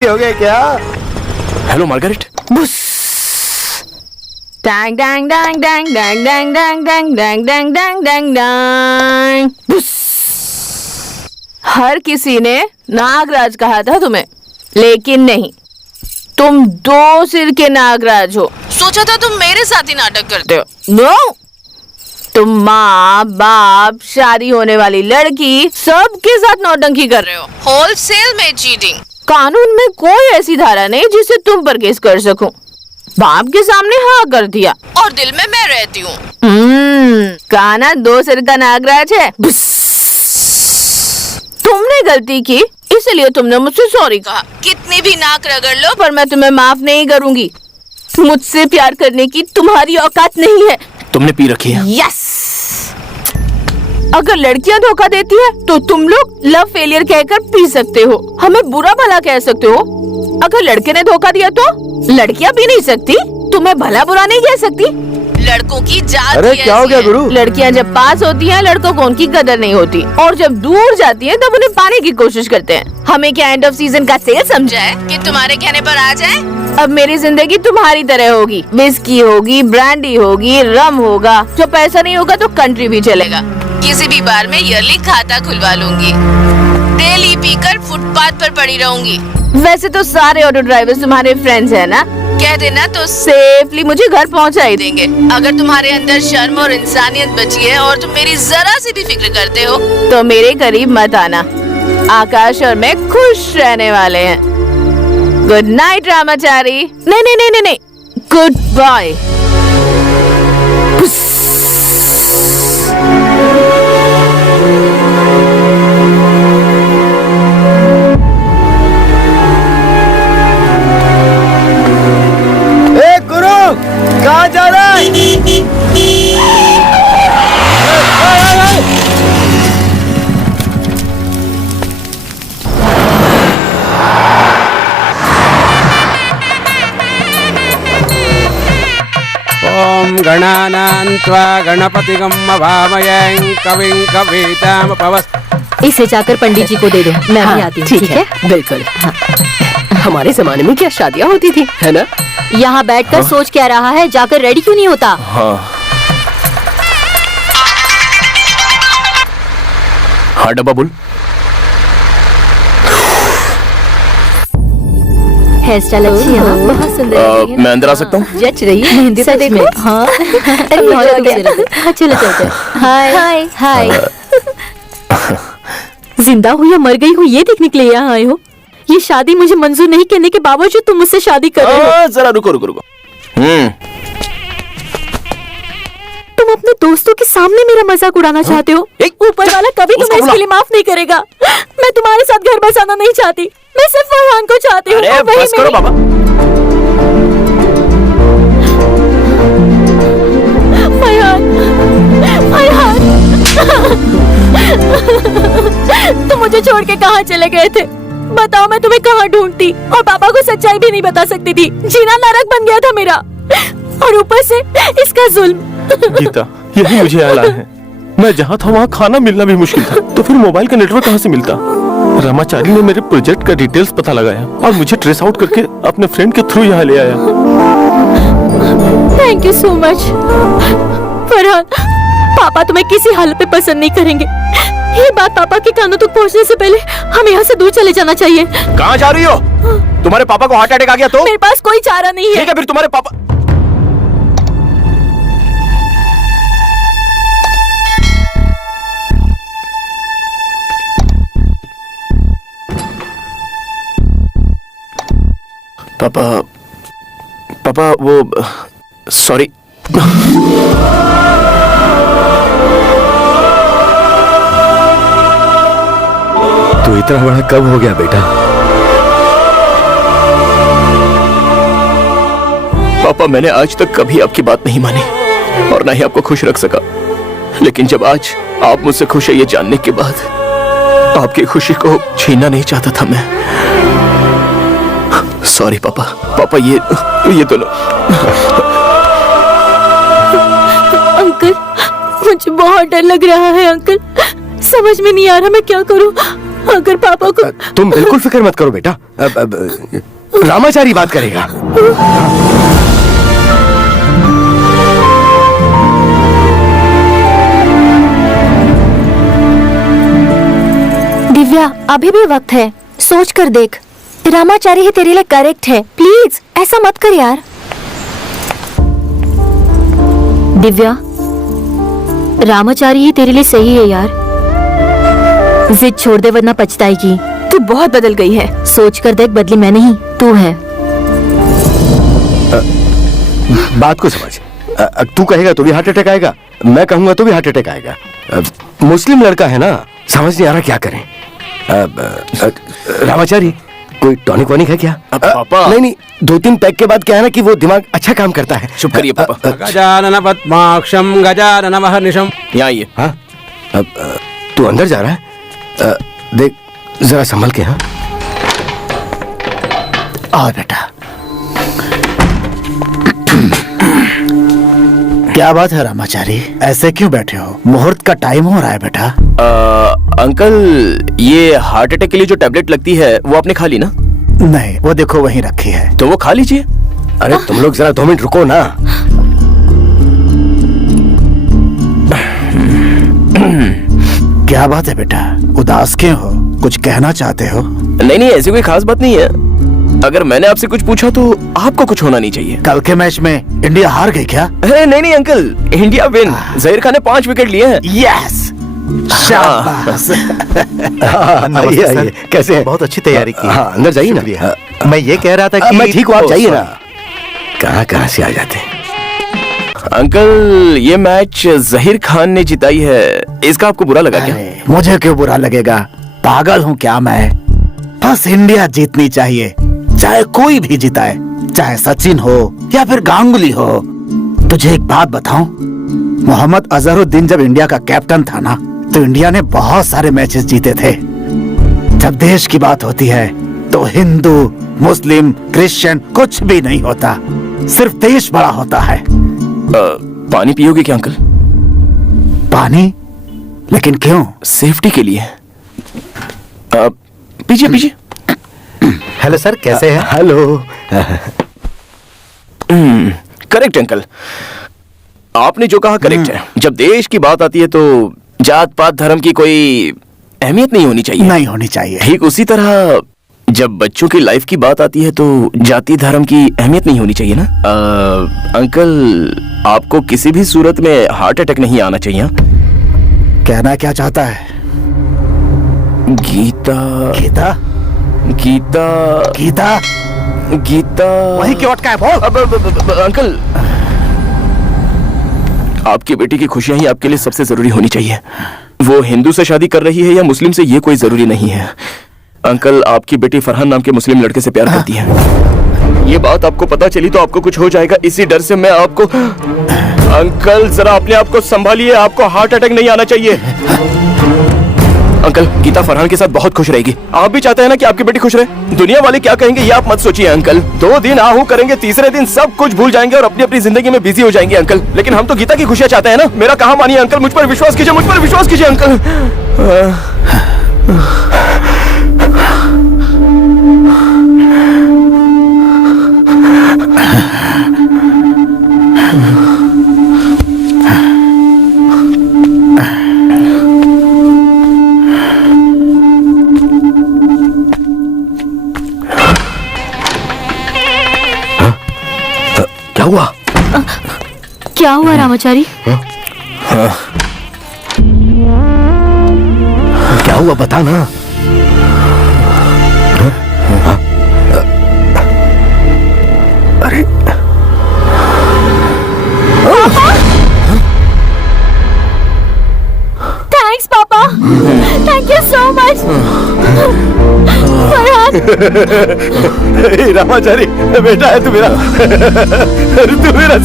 हो गया क्या? Hello Margaret. Dang dang dang dang dang dang dang dang dang dang dang dang dang. हर किसी ने नागराज कहा था तुम्हें, लेकिन नहीं, तुम दो सिर के नागराज हो। सोचा था तुम मेरे साथ ही नाटक करते हो। नो, तुम माँ बाप, शादी होने वाली लड़की, सबके साथ नौटंकी कर रहे हो। होलसेल में चीटिंग। कानून में कोई ऐसी धारा नहीं जिससे तुम पर केस कर सकूं। बाप के सामने हाँ कर दिया और दिल में मैं रहती हूँ। कहा ना दो सिर का नागराज है। तुमने गलती की, इसलिए तुमने मुझसे सॉरी कहा। कितनी भी नाक रगड़ लो, पर मैं तुम्हें माफ नहीं करूंगी। मुझसे प्यार करने की तुम्हारी औकात नहीं है। तुमने पी रखी है। यस। अगर लड़कियां धोखा देती है तो तुम लोग लव फेलियर कहकर पी सकते हो, हमें बुरा भला कह सकते हो। अगर लड़के ने धोखा दिया तो लड़कियां पी नहीं सकती, तुम्हें भला बुरा नहीं कह सकती। लड़कों की जात। अरे क्या हो गया गुरु? लड़कियां जब पास होती हैं, लड़कों को उनकी कदर नहीं होती, और जब दूर जाती हैं तब उन्हें पाने की कोशिश करते हैं। हमें क्या एंड ऑफ सीजन का सेल समझा है कि तुम्हारे कहने पर आ जाए? अब मेरी जिंदगी तुम्हारी तरह होगी। विस्की होगी, ब्रांडी होगी, रम होगा। जो पैसा नहीं होगा तो कंट्री भी चलेगा। किसी भी बार में ईयरली खाता खुलवा लूंगी। डेली पीकर फुटपाथ पर पड़ी रहूंगी। वैसे तो सारे ऑटो ड्राइवर्स तुम्हारे फ्रेंड्स हैं ना, कह देना तो सेफली मुझे घर पहुंचा ही देंगे। अगर तुम्हारे अंदर शर्म और इंसानियत बची है और तुम मेरी जरा सी भी फिक्र करते हो तो मेरे करीब मत आना। आकाश और मैं खुश रहने वाले हैं। Good night Ramachari. नहीं नहीं नहीं नहीं नहीं, गुड बाय। कहाँ जा रहा है? ओम गणानां त्वा गणपतिगं भावयं कविं कवीतामुपवस्। इसे जाकर पंडित जी को दे दो, मैं भी आती हूँ। ठीक है, बिल्कुल। हमारे जमाने में क्या शादियाँ होती थी, है ना? यहाँ बैठकर सोच क्या रहा है, जाकर रेडी क्यों नहीं होता? हाँ डब्बा बोल। हेयर स्टाइल अच्छी है ना? बहुत सुंदर है। मैं अंदर आ सकता हूँ? जच रही है। मेहंदी तो देखो। हाँ। चलो चलो। हाय हाय हाय। जिंदा हो या मर गई हो ये देखने के लिए यहाँ आए हो? ये शादी मुझे मंजूर नहीं करने के बावजूद तुम मुझसे शादी कर रहे हो। जरा रुको रुको रुको। तुम अपने दोस्तों के सामने मेरा मजाक उड़ाना चाहते हो। ऊपर वाला कभी तुम्हें इसके लिए माफ नहीं करेगा। मैं तुम्हारे साथ घर बसाना नहीं चाहती, मैं सिर्फ फरहान को चाहती हूँ। अरे बस करो बाबा। फरहान, फरहान। तुम मुझे छोड़ के कहाँ चले गए थे? बताओ, मैं तुम्हें कहाँ ढूंढती? और पापा को सच्चाई भी नहीं बता सकती थी। जीना नरक बन गया था मेरा, और ऊपर से इसका जुल्म। गीता, यही मुझे याद आया है। मैं जहाँ था वहाँ खाना मिलना भी मुश्किल था, तो फिर मोबाइल का नेटवर्क कहाँ से मिलता? रामाचारी ने मेरे प्रोजेक्ट का डिटेल्स पता लगाया और मुझे ट्रेस आउट करके अपने फ्रेंड के थ्रू यहाँ ले आया। Thank you so much Farhan. पापा तुम्हें किसी हालत में पसंद नहीं करेंगे। ये बात पापा के कानों तक पहुंचने से पहले हमें यहाँ से दूर चले जाना चाहिए। कहाँ जा रही हो? तुम्हारे पापा को हार्ट अटैक आ गया तो? मेरे पास कोई चारा नहीं है। ठीक है, फिर तुम्हारे पापा। पापा वो सॉरी। तू इतना बड़ा कब हो गया बेटा? पापा, मैंने आज तक कभी आपकी बात नहीं मानी और ना ही आपको खुश रख सका, लेकिन जब आज आप मुझसे खुश है ये जानने के बाद आपकी खुशी को छीनना नहीं चाहता था मैं। सॉरी पापा। पापा ये तो लो। अंकल, मुझे बहुत डर लग रहा है अंकल। समझ में नहीं आ रहा मैं क्या करूं। अगर पापा को तुम बिल्कुल फिक्र मत करो बेटा। रामाचारी बात करेगा। दिव्या, अभी भी वक्त है, सोच कर देख। रामाचारी ही तेरे लिए करेक्ट है। प्लीज ऐसा मत कर यार। दिव्या, रामाचारी ही तेरे लिए सही है यार। जिद छोड़ दे वरना पछताएगी। तू बहुत बदल गई है। सोच कर देख, बदली मैं नहीं तू है। बात को समझ। तू कहेगा तो भी हार्ट अटैक आएगा, मैं कहूंगा तो भी हार्ट अटैक आएगा। मुस्लिम लड़का है ना, समझ नहीं आ रहा क्या करें। रामाचारी, कोई टॉनिक वॉनिक है क्या? पापा। नहीं, 2-3 पैक के बाद क्या है ना कि वो दिमाग अच्छा काम करता है। चुप करिए पापा। गजानन पद्माक्षं गजानन महर्निशम्। यहाँ आइए। हाँ, तू अंदर जा रहा है? देख जरा संभल के। हाँ, आओ बेटा। क्या बात है रामाचारी, ऐसे क्यों बैठे हो? मुहूर्त का टाइम हो रहा है बेटा। अंकल, ये हार्ट अटैक के लिए जो टैबलेट लगती है वो आपने खा ली ना? नहीं, वो देखो वहीं रखी है। तो वो खा लीजिए। अरे तुम लोग जरा 2 मिनट रुको ना। क्या बात है बेटा, उदास क्यों हो? कुछ कहना चाहते हो? नहीं, ऐसी कोई खास बात नहीं है। अगर मैंने आपसे कुछ पूछा तो आपको कुछ होना नहीं चाहिए। कल के मैच में इंडिया हार गई क्या? अरे नहीं uncle, India win. Zaheer Khan ने 5 विकेट लिए हैं। यस, शाबाश। आइए, आइए। कैसे हैं? बहुत अच्छी तैयारी की। हाँ, अंदर जाइए ना। मैं ये कह रहा था कि मैं ठीक हूँ, आप जाइए ना। कहाँ से आ जाते हैं। अंकल, ये मैच जहीर खान ने जिताई है, इसका आपको बुरा लगा क्या? अरे, मुझे क्यों बुरा लगेगा? पागल हूँ क्या मैं? बस इंडिया जीतनी चाहिए, चाहे कोई भी जिताए, चाहे सचिन हो या फिर गांगुली हो। तुझे एक बात बताऊं, मोहम्मद अजहरुद्दीन जब इंडिया का कैप्टन था ना, तो इंडिया ने बहुत सारे मैचेस जीते थे। जब देश की बात होती है तो हिंदू, मुस्लिम, क्रिश्चियन कुछ भी नहीं होता, सिर्फ देश बड़ा होता है। पानी पियोगे क्या अंकल? पानी? लेकिन क्यों? सेफ्टी के लिए। पीछे। हेलो सर, कैसे हैं? हेलो। करेक्ट अंकल, आपने जो कहा करेक्ट है। जब देश की बात आती है तो जात पात धर्म की कोई अहमियत नहीं होनी चाहिए। नहीं होनी चाहिए। ठीक उसी तरह जब बच्चों की लाइफ की बात आती है तो जाति धर्म की अहमियत नहीं होनी चाहिए ना। अंकल, आपको किसी भी सूरत में हार्ट अटैक नहीं आना चाहिए। कहना क्या चाहता है? गीता गीता? गीता गीता? गीता वही क्यों अटका है? बोल। अंकल, आपकी बेटी की खुशियां ही आपके लिए सबसे जरूरी होनी चाहिए। वो हिंदू से शादी कर रही है या मुस्लिम से, ये कोई जरूरी नहीं है। अंकल, आपकी बेटी फरहान नाम के मुस्लिम लड़के से प्यार करती है। ये बात आपको पता चली तो आपको कुछ हो जाएगा, इसी डर से मैं आपको। अंकल, जरा अपने आप को संभालिए, आपको हार्ट अटैक नहीं आना चाहिए। अंकल, गीता फरहान के साथ बहुत खुश रहेगी। आप भी चाहते हैं ना कि आपकी बेटी खुश रहे? दुनिया वाले क्या कहेंगे ये आप मत सोचिए अंकल। 2 दिन आहू करेंगे, तीसरे दिन सब कुछ भूल जाएंगे और अपनी अपनी जिंदगी में बिजी हो जाएंगे अंकल। लेकिन हम तो गीता की खुशियां चाहते हैं ना। मेरा कहाँ मानिए अंकल, मुझ पर विश्वास कीजिए अंकल। क्या हुआ रामाचारी? क्या हुआ बता ना। अरे थैंक्स पापा, thank you so much. Farhan, Ramachari बेटा है तू मेरा। तू मेरा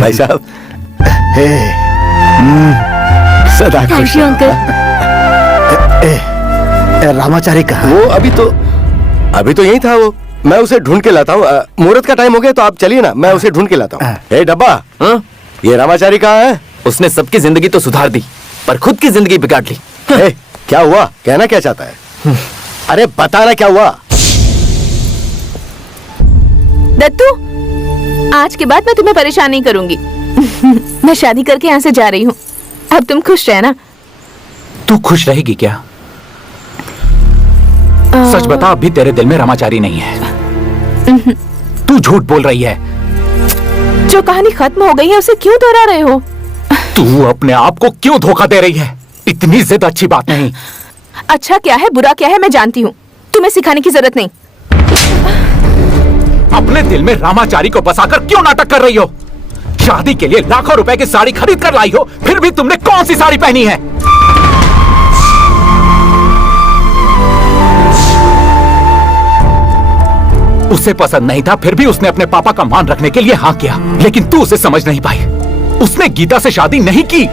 भाई साहब, सदा थैंक खुश। You uncle. रामाचारी कहाँ? वो अभी तो यही था। वो मैं उसे ढूंढ के लाता हूँ। मुहूर्त का टाइम हो गया तो आप चलिए ना, मैं उसे ढूंढ के लाता हूँ। ए डब्बा, ये रामाचारी कहाँ है? उसने सबकी जिंदगी तो सुधार दी, पर खुद की जिंदगी बिगाड़ ली। ए, क्या हुआ? कहना क्या चाहता है? अरे बताना क्या हुआ? दत्तू, आज के बाद मैं तुम्हें परेशान नहीं करूंगी। मैं शादी करके यहाँ से जा रही हूँ। अब तुम खुश रहना। तू खुश रहेगी क्या? सच बता, अब भी तेरे दिल में रामाचारी नहीं है। तू झूठ बोल रही है। जो कहानी खत्म हो गई है उसे क्यों दोहरा रहे हो? तू अपने आप को क्यों धोखा दे रही है? इतनी जिद अच्छी बात नहीं। अच्छा क्या है, बुरा क्या है, मैं जानती हूँ। तुम्हें सिखाने की जरूरत नहीं। अपने दिल में रामाचारी को बसाकर क्यों नाटक कर रही हो? शादी के लिए लाखों रुपए की साड़ी खरीद कर लाई हो, फिर भी तुमने कौन सी साड़ी पहनी है? उसे पसंद नहीं था, फिर भी उसने अपने पापा का मान रखने के लिए हाँ किया। लेकिन तू उसे समझ नहीं पाई। उसने गीता से शादी नहीं की,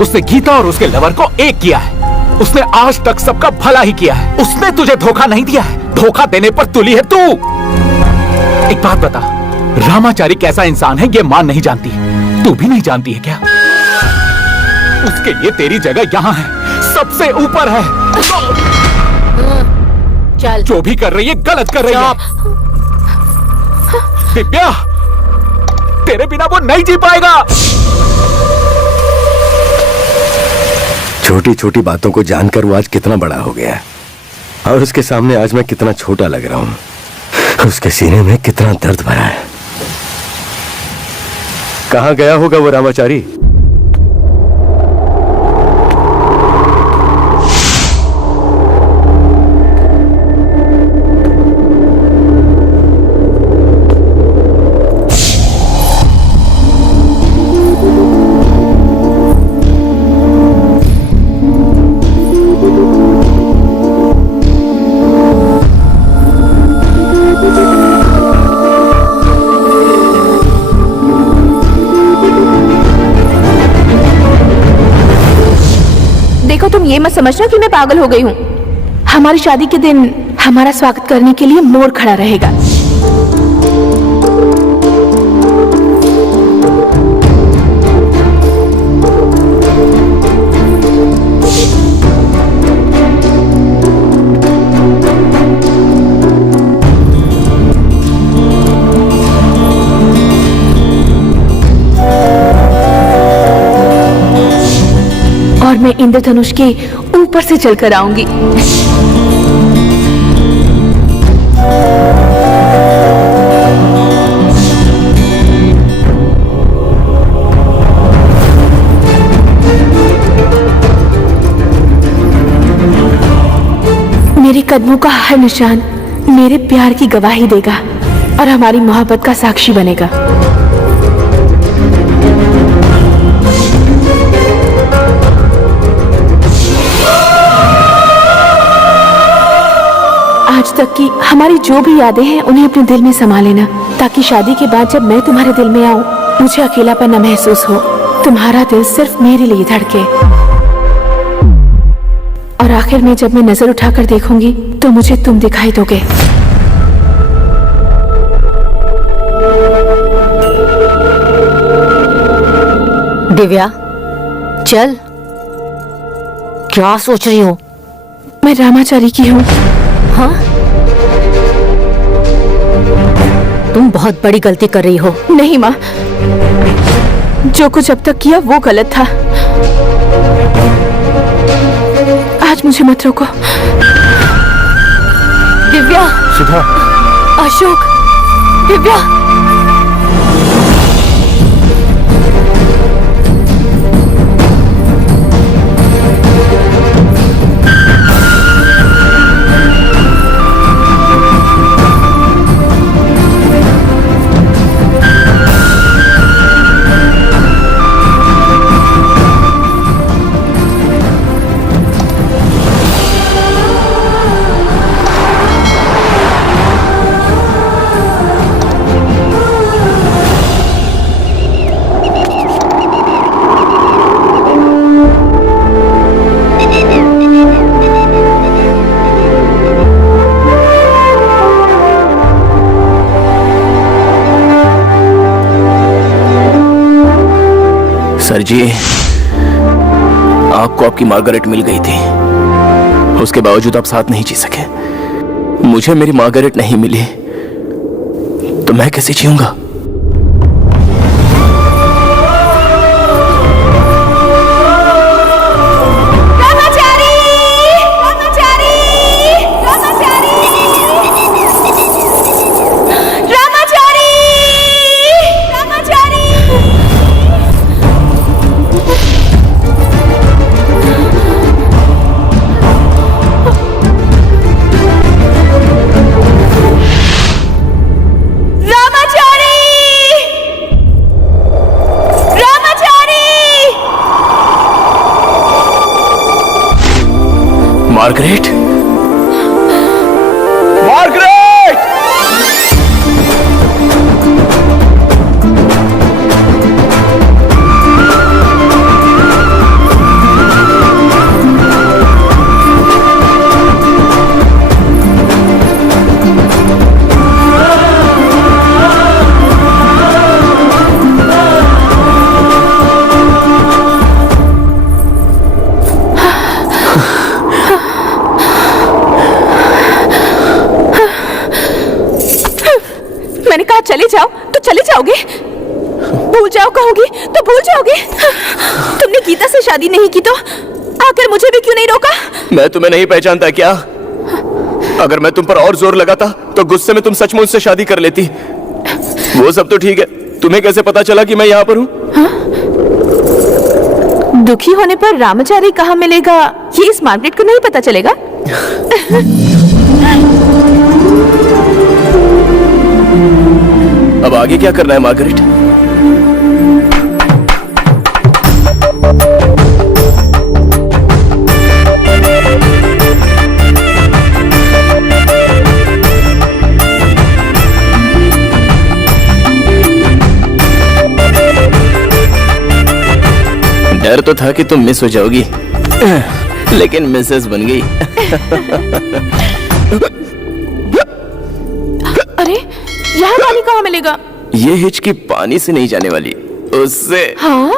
उसने गीता और उसके लवर को एक किया है। उसने आज तक सबका भला ही किया है। उसने तुझे धोखा नहीं दिया है। धोखा देने पर तुली है तू। एक बात बता, रामाचारी कैसा इंसान है ये मां नहीं जानती, तू भी नहीं जानती है क्या? उसके लिए तेरी जगह यहाँ है, सबसे ऊपर है। चल, जो भी कर रही है गलत कर रही है। दिव्या, तेरे बिना वो नहीं जी पाएगा। छोटी छोटी बातों को जानकर वो आज कितना बड़ा हो गया है, और उसके सामने आज मैं कितना छोटा लग रहा हूं। उसके सीने में कितना दर्द भरा है। कहां गया होगा वो रामाचारी? तुम ये मत समझना कि मैं पागल हो गई हूँ। हमारी शादी के दिन हमारा स्वागत करने के लिए मोर खड़ा रहेगा। और मैं इंद्रधनुष के ऊपर से चलकर आऊंगी। मेरे कदमों का हर निशान मेरे प्यार की गवाही देगा और हमारी मोहब्बत का साक्षी बनेगा। आज तक की हमारी जो भी यादें हैं उन्हें अपने दिल में समा लेना, ताकि शादी के बाद जब मैं तुम्हारे दिल में आऊं मुझे अकेलापन न महसूस हो। तुम्हारा दिल सिर्फ मेरे लिए धड़के, और आखिर में जब मैं नजर उठाकर देखूंगी तो मुझे तुम दिखाई दोगे। दिव्या, चल। क्या सोच रही हो? मैं रामाचारी की हूँ। हाँ? तुम बहुत बड़ी गलती कर रही हो। नहीं माँ, जो कुछ अब तक किया वो गलत था। आज मुझे मत रोको। दिव्या, सुधा, अशोक, दिव्या। सर जी, आपको आपकी मार्गरेट मिल गई थी, उसके बावजूद आप साथ नहीं जी सके। मुझे मेरी मार्गरेट नहीं मिली तो मैं कैसे जीऊंगा? Margaret, Margaret! मैंने कहा चले जाओ तो चले जाओगे, भूल जाओ कहोगी तो भूल जाओगे। तुमने गीता से शादी नहीं की तो आकर मुझे भी क्यों नहीं रोका? मैं तुम्हें नहीं पहचानता क्या? अगर मैं तुम पर और जोर लगाता तो गुस्से में तुम सचमुच से शादी कर लेती। वो सब तो ठीक है, तुम्हें कैसे पता चला कि मैं यहाँ पर हूँ? दुखी होने पर रामाचारी कहाँ मिलेगा ये इस मार्गरेट को नहीं पता चलेगा? अब आगे क्या करना है मार्गरेट? डर तो था कि तुम मिस हो जाओगी, लेकिन मिसेस बन गई। अरे यहाँ पानी कहाँ मिलेगा? ये हिचकी पानी से नहीं जाने वाली, उससे। हाँ